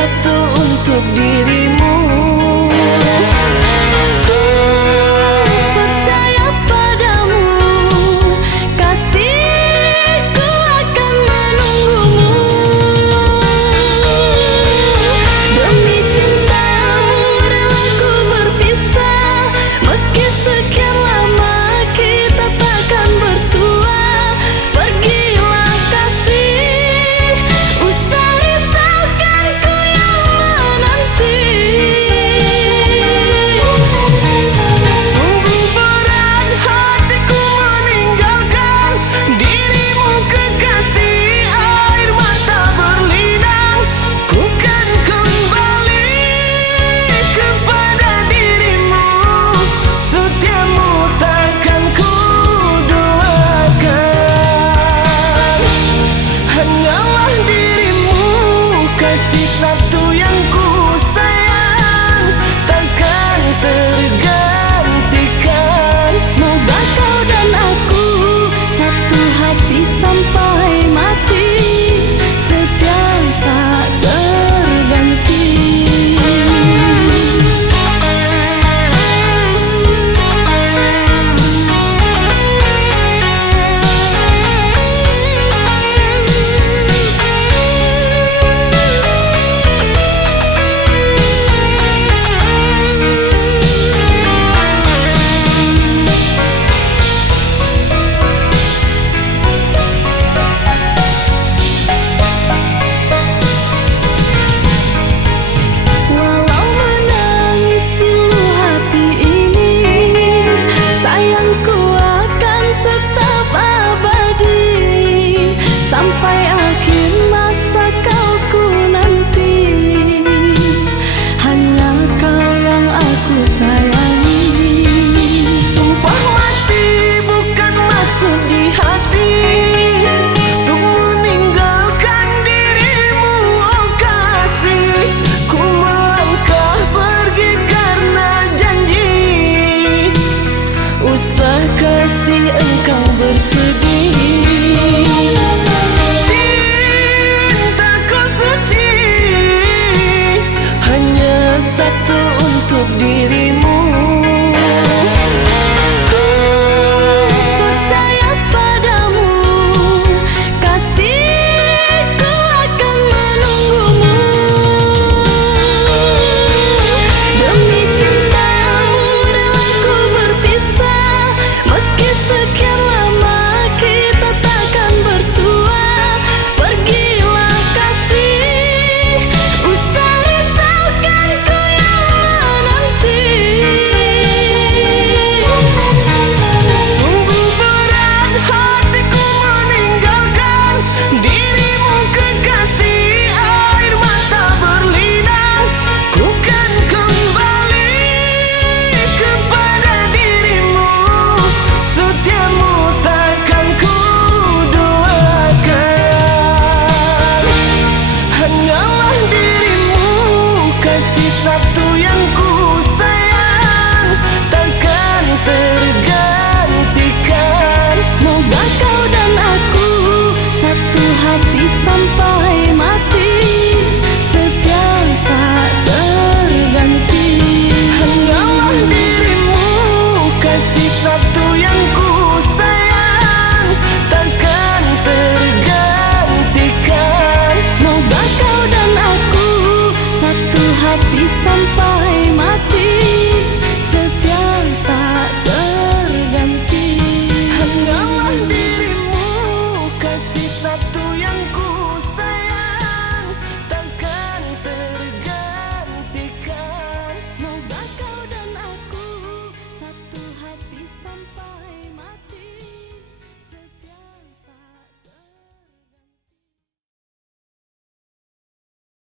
satu untuk dirimu. Kasih satu yang ku sayang takkan tergantikan. Semoga kau dan aku satu hati sampai mati, setia tak berganti. Kasih engkau bersedih, cintaku suci hanya satu untuk dirimu. Ku percaya padamu, kasihku akan menunggumu. Demi cintamu rela ku berpisah, meski sekian lama kita takkan bersua. Pergilah kasih, usah risaukan ku yang menanti. Sungguh berat hatiku meninggalkan dirimu kekasih, air mata berlinang. Ku kan kembali kepada dirimu, setiamu takkan ku duakan. Hanyalah dirimu, kasih satu